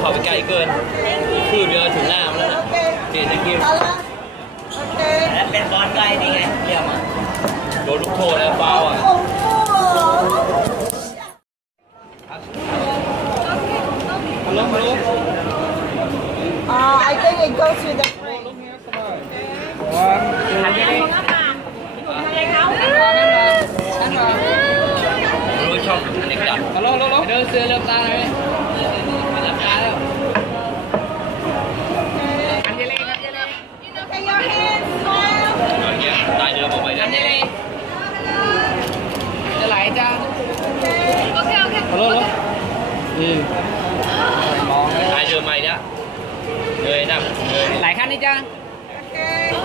เข้าไปใกล้เกินคือเดียวถึงหน้ามันแล้วนะเจนตะกี้แล้วเป็นบอลไกลนี่ไงเยี่ยมอ่ะโดนลูกโทษแล้วเบาอ่ะฮัลโหลฮัลโหลI think it goes with the frame. รู้ช่องอันนี้จัดฮัลโหลฮัลโหลเดินเสือเริ่มตาเลยเริ่มตาแล้วอันเจเล่อันเจเล่ Okay, your hands, smile. ตายเดินออกไปอันเจเล่จะไหลจ้า Okay, okay. ฮัลโหลฮัลโหลมองตายเดินใหม่เนี่ยเลยนะเลยหลายขั้นนี่จ้า Okay.